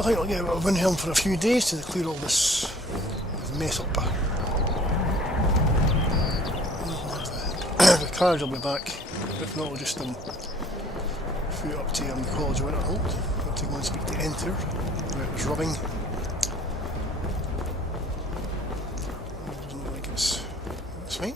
I think I'll get out of Windhelm for a few days to clear all this mess up. The carriage will be back. If not, I'll just foot up to the College of Winterhold. I'll to go and speak to Enter, where it was rubbing. Doesn't look like it's fine.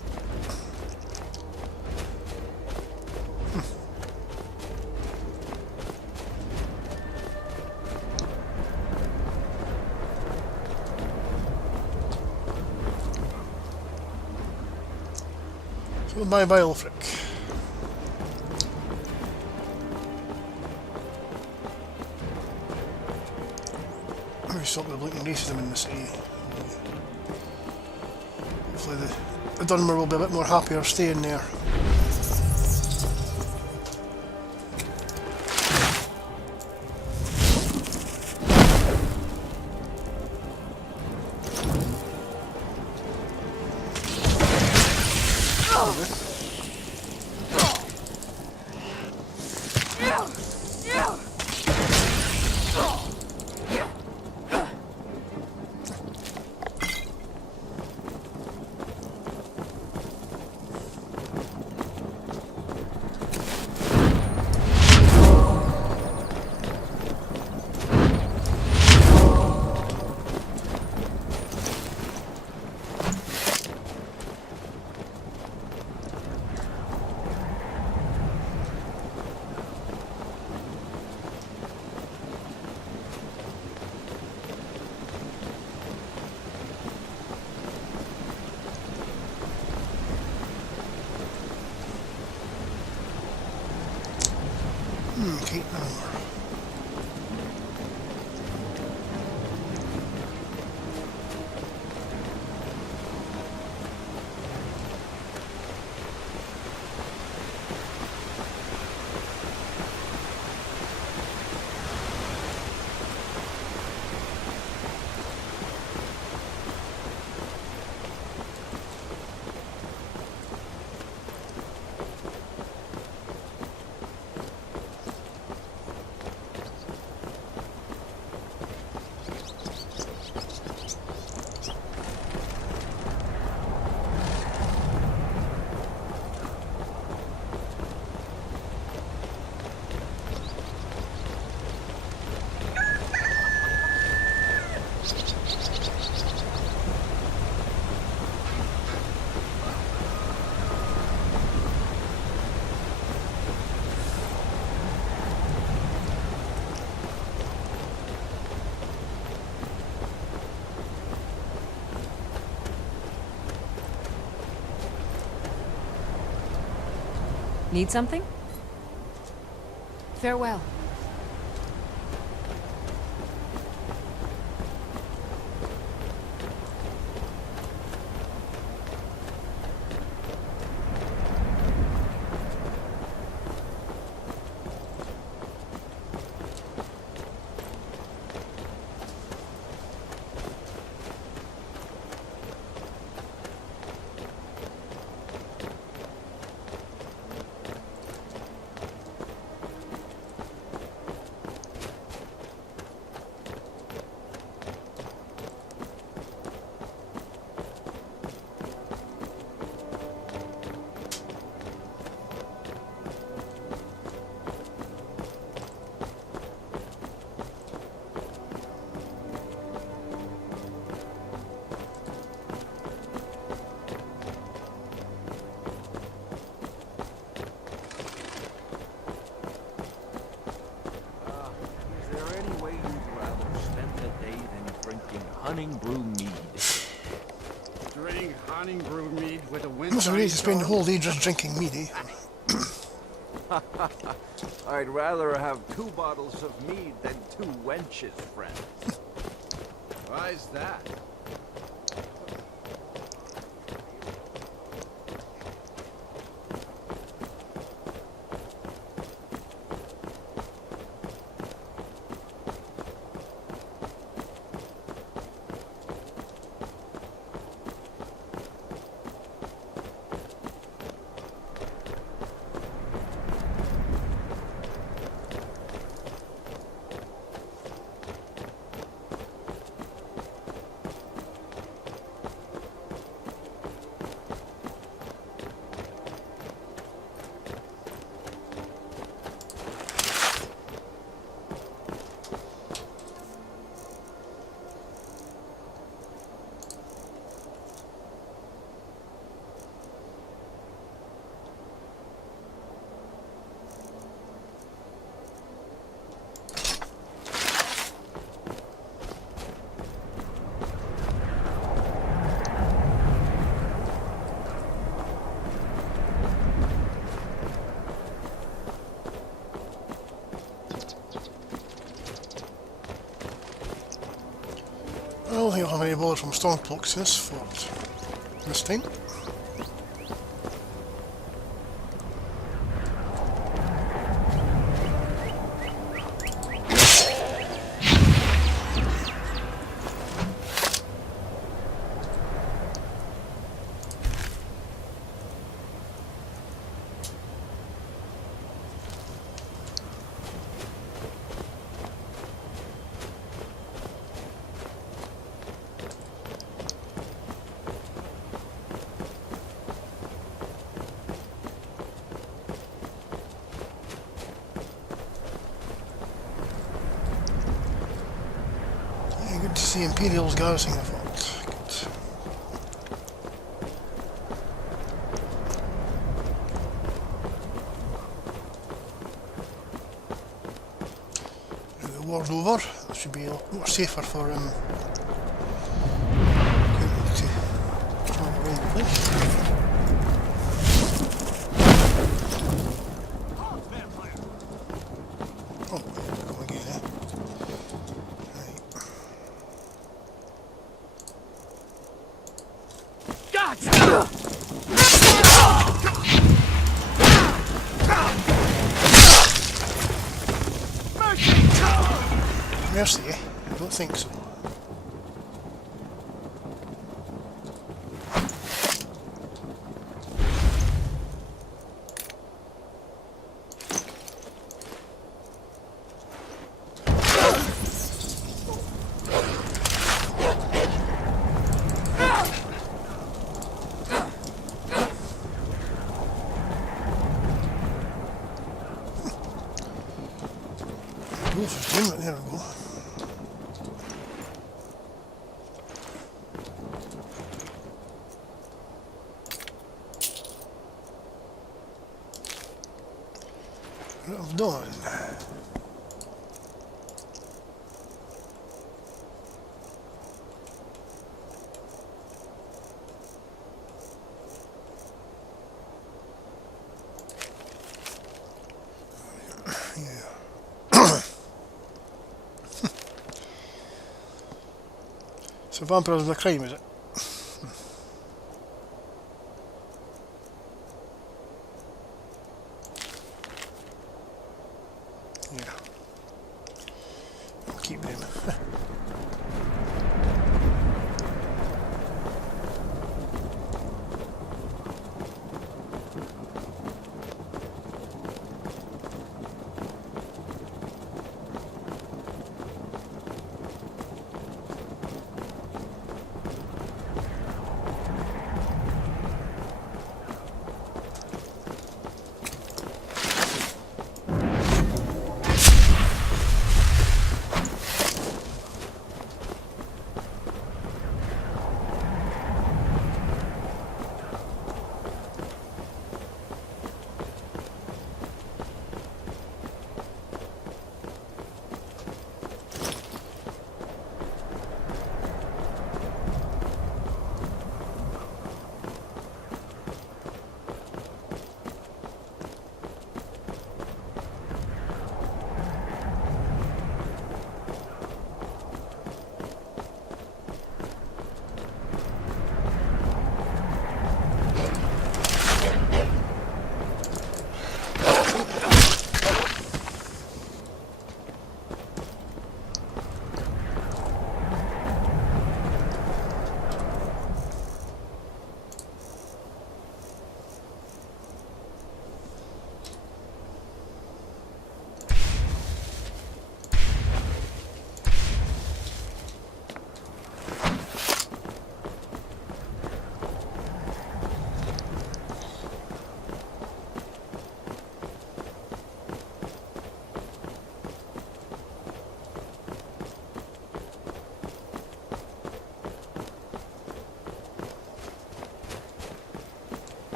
So bye bye, Ulfric. Stop the blinking racism in the city. Hopefully the Dunmer will be a bit more happier staying there. Okay, Need something? Farewell. Hunting brew mead. Drink hunting brew mead with a wind. So we need to spend the whole day just drinking mead, eh? I'd rather have 2 bottles of mead than 2 wenches, friend. Why's that? think I'll have any bullets from Stormcloaks in this fort this time. Good to see Imperials garrisoning the fort. Good. Now the war's over. It should be a lot more safer for Quentyl to travel around the place. Oh, go again, eh? Mercy, eh? I don't think so. There we go. What I've done. So vampires are the crime, is it? Yeah. I'll keep them.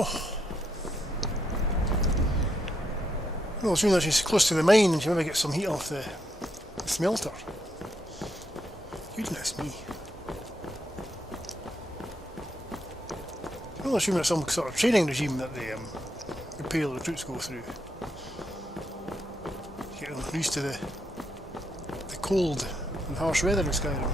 Oh. Well, as soon as she's close to the mine, and she maybe get some heat off the smelter. Goodness me. Well, I assume it's some sort of training regime that the Imperial recruits go through. Get them used to the cold and harsh weather in Skyrim.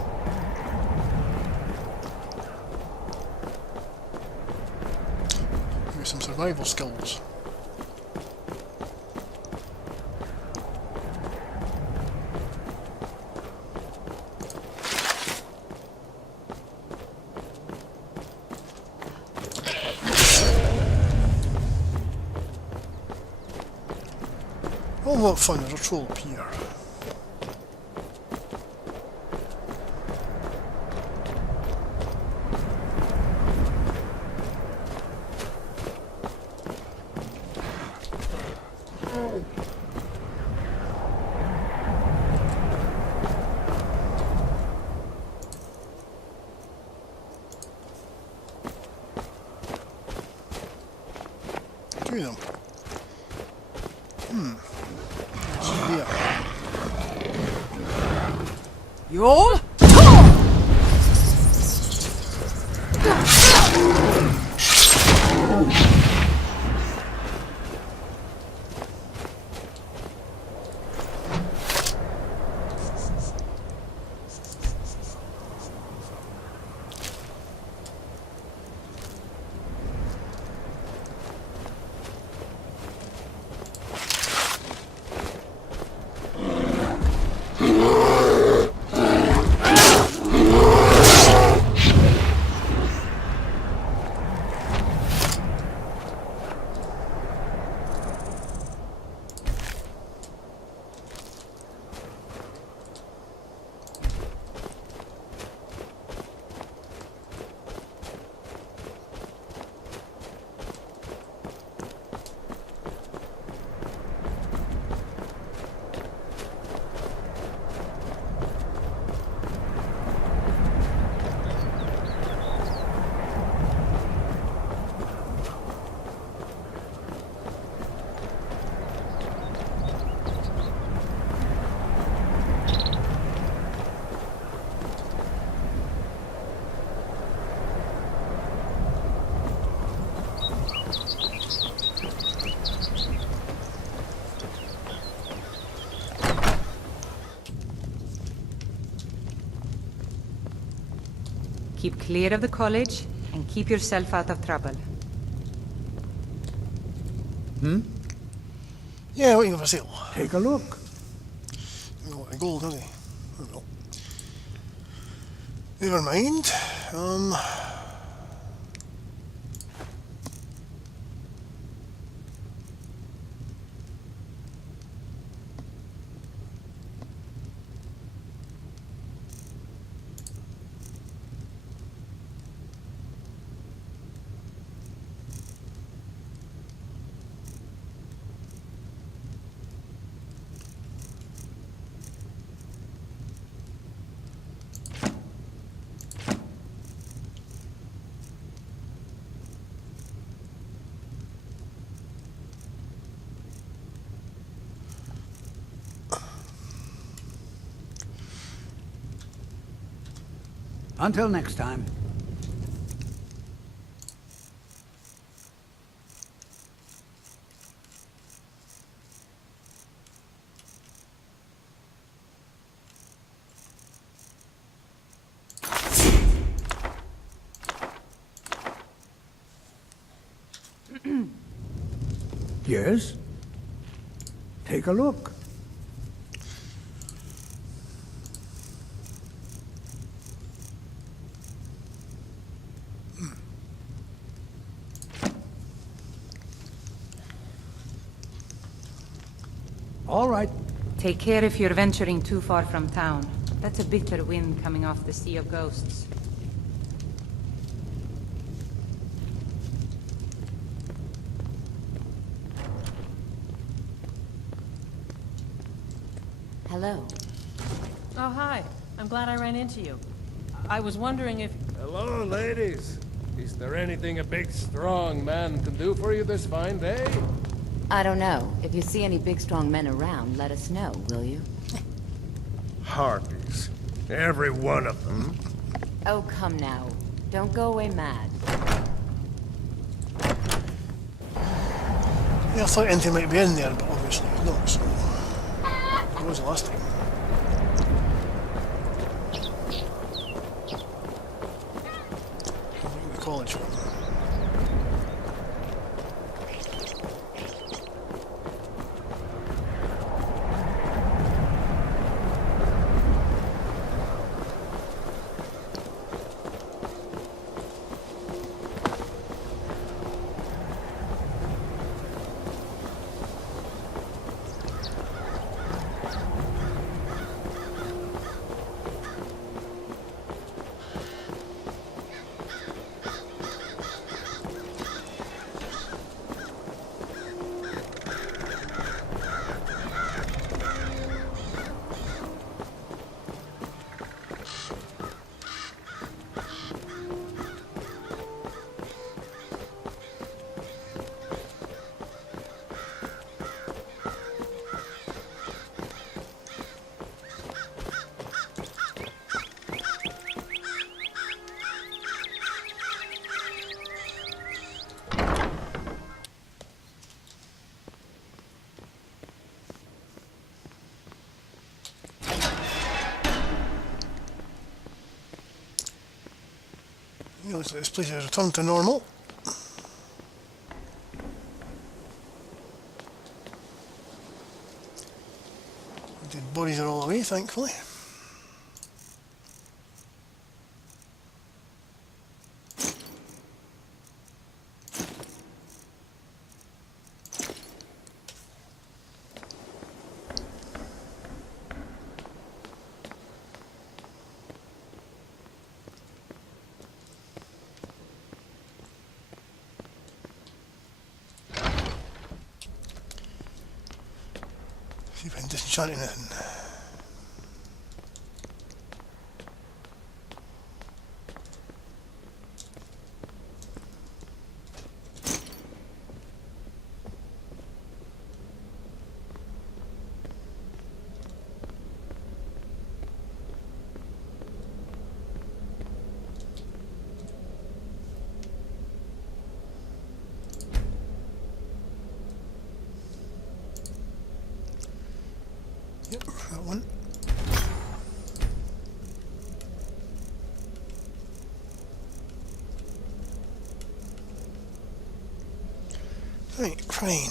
Maybe some survival skills. Oh, what fun, there's a troll up here. Two of them. You'll keep clear of the college and keep yourself out of trouble. Yeah, waiting for sale. Take a look. You got the gold, hasn't he? I don't know. Never mind. Until next time. Yes? Take a look. All right. Take care if you're venturing too far from town. That's a bitter wind coming off the Sea of Ghosts. Hello. Oh, hi. I'm glad I ran into you. I was wondering if... Hello, ladies. Is there anything a big, strong man can do for you this fine day? I don't know. If you see any big strong men around, let us know, will you? Harpies. Every one of them. Oh, come now. Don't go away mad. Yeah, I thought anything might be in there, but obviously not, so... What was the last time? college one. Looks like this place has returned to normal. The dead bodies are all away, thankfully. See if I can disenchant anything. Yep, that one. Right, crane.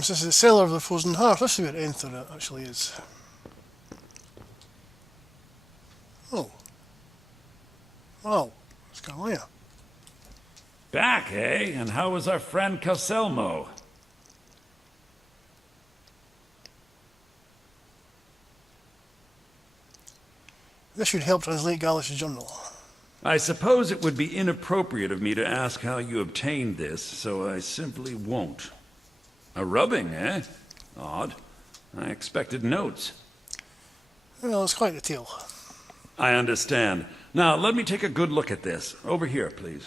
So this is the cellar of the frozen heart. This is where enter it actually is. Oh. Wow. It's Gallia. Back, eh? And how was our friend Calselmo? This should help translate Gallus' journal. I suppose it would be inappropriate of me to ask how you obtained this, so I simply won't. A rubbing, eh? Odd. I expected notes. Well, it's quite a tale. I understand. Now, let me take a good look at this. Over here, please.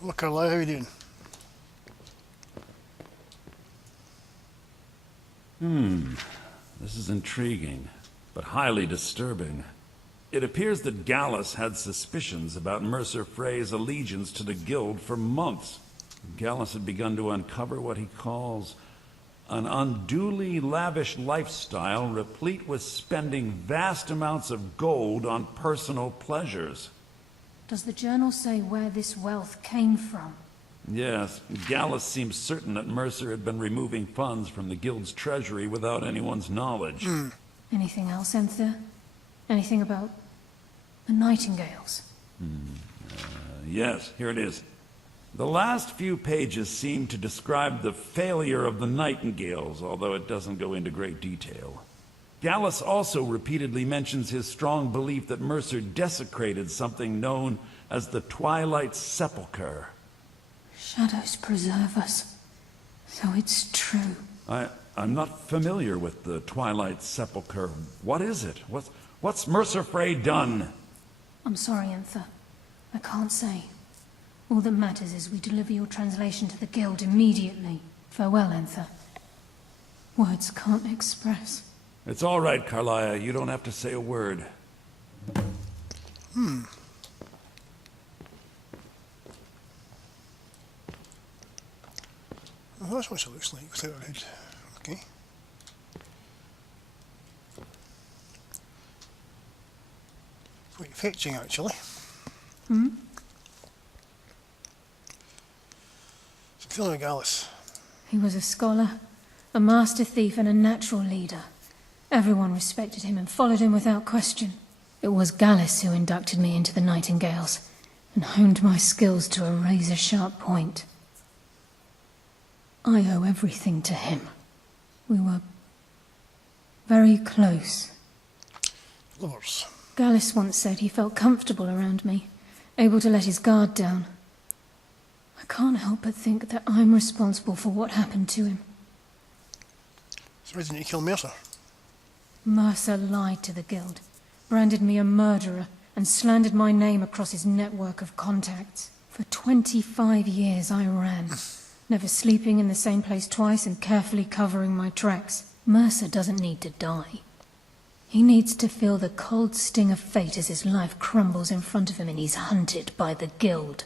Look, Carlisle, how are you doing? This is intriguing, but highly disturbing. It appears that Gallus had suspicions about Mercer Frey's allegiance to the Guild for months. Gallus had begun to uncover what he calls an unduly lavish lifestyle replete with spending vast amounts of gold on personal pleasures. Does the journal say where this wealth came from? Yes, Gallus seems certain that Mercer had been removing funds from the guild's treasury without anyone's knowledge. Anything else, Enther? Anything about the Nightingales? Yes, here it is. The last few pages seem to describe the failure of the Nightingales, although it doesn't go into great detail. Gallus also repeatedly mentions his strong belief that Mercer desecrated something known as the Twilight Sepulchre. Shadows preserve us. So it's true. I'm not familiar with the Twilight Sepulchre. What is it? What's Mercer Frey done? I'm sorry, Enther. I can't say. All that matters is we deliver your translation to the guild immediately. Farewell, Enther. Words can't express. It's all right, Carlia. You don't have to say a word. Well, that's what it looks like without a hood. Okay. Quite fetching, actually. So, feeling Gallus. He was a scholar, a master thief, and a natural leader. Everyone respected him and followed him without question. It was Gallus who inducted me into the Nightingales and honed my skills to a razor-sharp point. I owe everything to him. We were very close. Lovers. Gallus once said he felt comfortable around me, able to let his guard down. I can't help but think that I'm responsible for what happened to him. So why didn't you kill Mercer? Mercer lied to the guild, branded me a murderer, and slandered my name across his network of contacts. For 25 years I ran, never sleeping in the same place twice and carefully covering my tracks. Mercer doesn't need to die. He needs to feel the cold sting of fate as his life crumbles in front of him and he's hunted by the guild.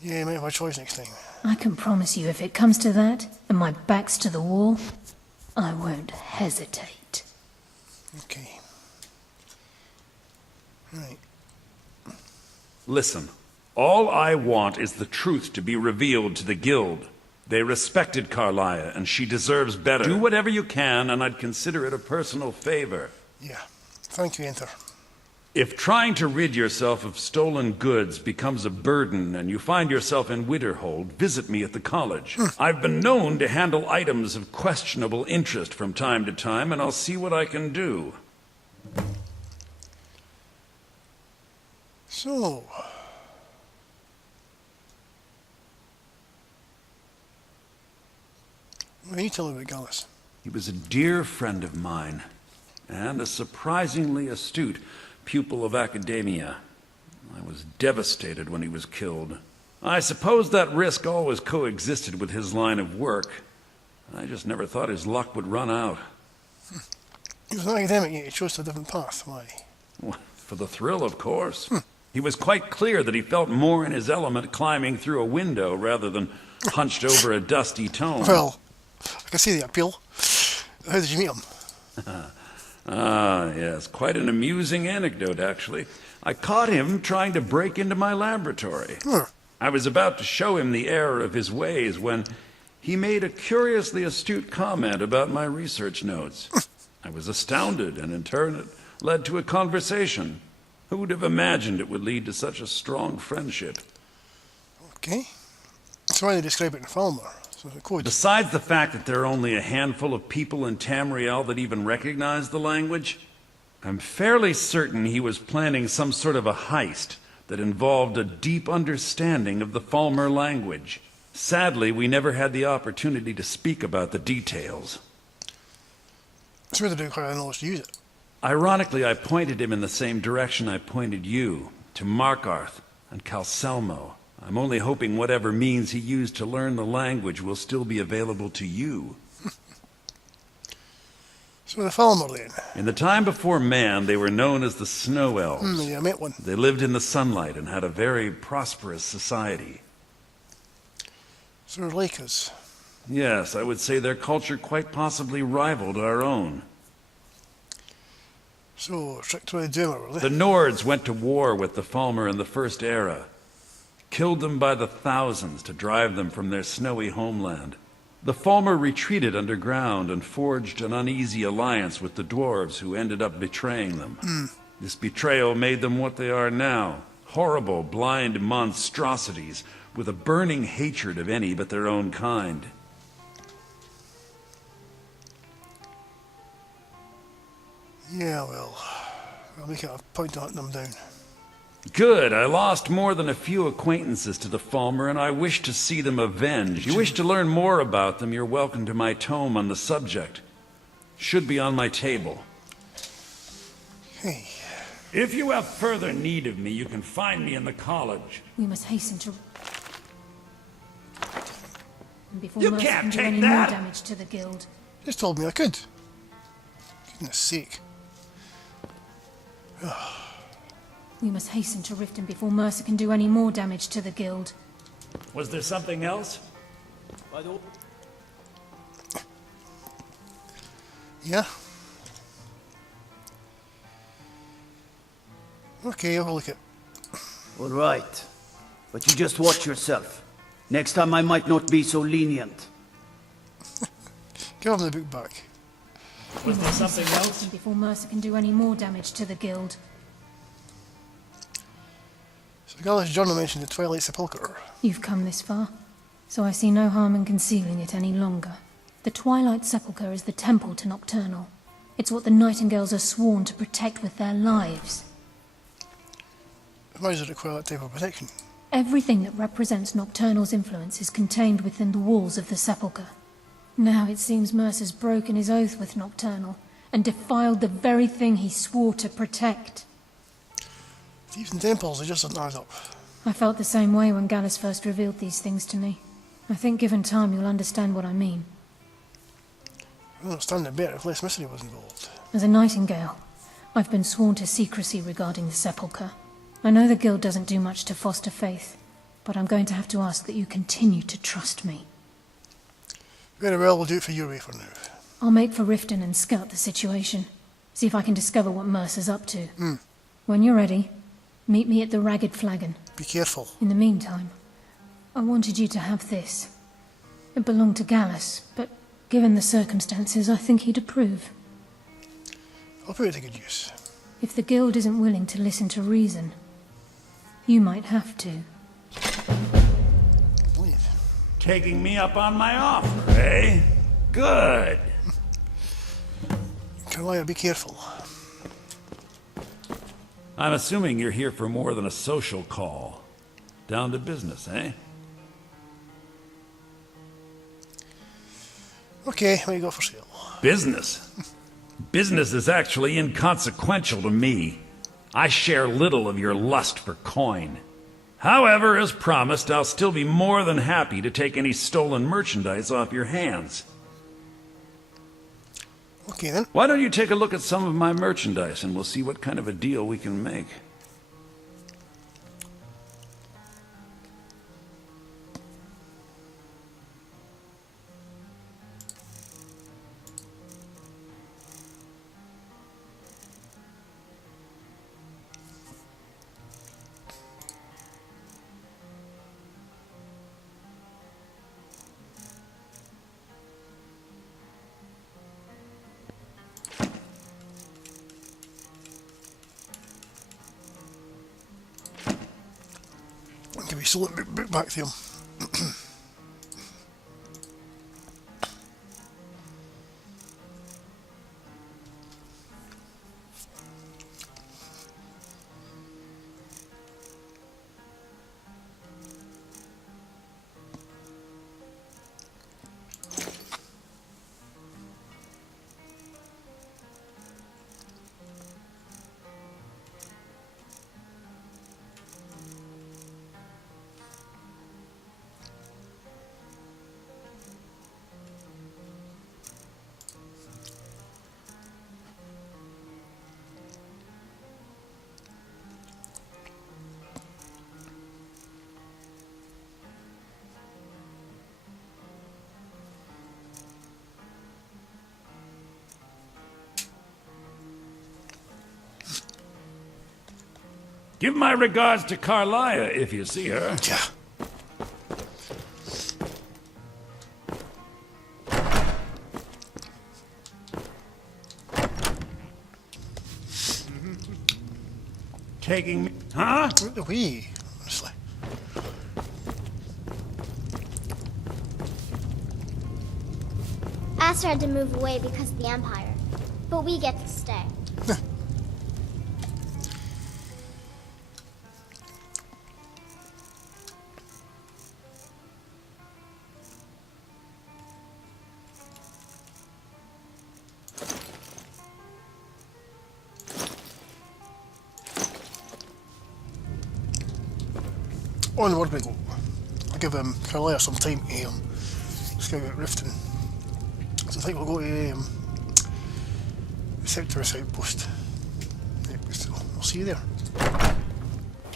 Yeah, you might have a choice next time. I can promise you if it comes to that, and my back's to the wall, I won't hesitate. Okay. Right. Listen, all I want is the truth to be revealed to the guild. They respected Carlia, and she deserves better. Do whatever you can, and I'd consider it a personal favor. Yeah. Thank you, Enter. If trying to rid yourself of stolen goods becomes a burden and you find yourself in Winterhold, visit me at the college. I've been known to handle items of questionable interest from time to time, and I'll see what I can do. So... what can you tell me about Gallus? He was a dear friend of mine, and a surprisingly astute pupil of academia. I was devastated when he was killed. I suppose that risk always coexisted with his line of work. I just never thought his luck would run out. He was an academic, yet he chose a different path. Why? Well, for the thrill, of course. He was quite clear that he felt more in his element climbing through a window rather than hunched over a dusty tome. Well, I can see the appeal. How did you meet him? Ah, yes, quite an amusing anecdote, actually. I caught him trying to break into my laboratory. I was about to show him the error of his ways when he made a curiously astute comment about my research notes. I was astounded, and in turn it led to a conversation. Who would have imagined it would lead to such a strong friendship? Okay. That's why they describe it in Falmer. So the code. Besides the fact that there are only a handful of people in Tamriel that even recognize the language, I'm fairly certain he was planning some sort of a heist that involved a deep understanding of the Falmer language. Sadly, we never had the opportunity to speak about the details. So they do quite a knowledge to use it. Ironically, I pointed him in the same direction I pointed you, to Markarth and Calcelmo. I'm only hoping whatever means he used to learn the language will still be available to you. So the Falmer then? In the time before man, they were known as the Snow Elves. Yeah, I met one. They lived in the sunlight and had a very prosperous society. So they're like us. Yes, I would say their culture quite possibly rivaled our own. So, tricked by the Dwemer, were they? The Nords went to war with the Falmer in the First Era. Killed them by the thousands to drive them from their snowy homeland. The Falmer retreated underground and forged an uneasy alliance with the dwarves who ended up betraying them. This betrayal made them what they are now. Horrible, blind monstrosities with a burning hatred of any but their own kind. Yeah, well, I'll make it a point to hunt them down. Good. I lost more than a few acquaintances to the Falmer, and I wish to see them avenged. You wish to learn more about them, you're welcome to my tome on the subject. Should be on my table. Hey, If you have further need of me, you can find me in the college. We must hasten to... And before You Mercer can't can do take any that! more damage to the guild. just told me I could. Goodness sake. We must hasten to Riften before Mercer can do any more damage to the guild. Was there something else? Yeah? Okay, I'll look at. All right. But you just watch yourself. Next time I might not be so lenient. Give him the book back. Was there something else? And before Mercer can do any more damage to the guild. So Gallus Journal mentioned the Twilight Sepulchre. You've come this far, so I see no harm in concealing it any longer. The Twilight Sepulchre is the temple to Nocturnal. It's what the Nightingales are sworn to protect with their lives. Why does it require that type of protection? Everything that represents Nocturnal's influence is contained within the walls of the Sepulchre. Now it seems Mercer's broken his oath with Nocturnal and defiled the very thing he swore to protect. Thieves and temples, they just don't add up. I felt the same way when Gallus first revealed these things to me. I think given time you'll understand what I mean. I understand it better if less mystery was involved. As a Nightingale, I've been sworn to secrecy regarding the Sepulchre. I know the Guild doesn't do much to foster faith, but I'm going to have to ask that you continue to trust me. Very well, we'll do it for your way for now. I'll make for Riften and scout the situation. See if I can discover what Mercer's up to. When you're ready, meet me at the Ragged Flagon. Be careful. In the meantime, I wanted you to have this. It belonged to Gallus, but given the circumstances, I think he'd approve. I'll put it to good use. If the Guild isn't willing to listen to reason, you might have to. Leave. Taking me up on my offer, eh? Good. Carlisle, be careful. I'm assuming you're here for more than a social call. Down to business, eh? Okay, what you got for sale? Business? Business is actually inconsequential to me. I share little of your lust for coin. However, as promised, I'll still be more than happy to take any stolen merchandise off your hands. Okay then. Why don't you take a look at some of my merchandise and we'll see what kind of a deal we can make. Give me stolen book back to him. Give my regards to Carlia if you see her. Yeah. Taking me... Huh? Out the way, honestly. Aster had to move away because of the Empire, but we get to stay. Onward we go. I'll give Carlia some time to scout out Riften. So I think we'll go to the Sectorus outpost. Right, so I'll see you there.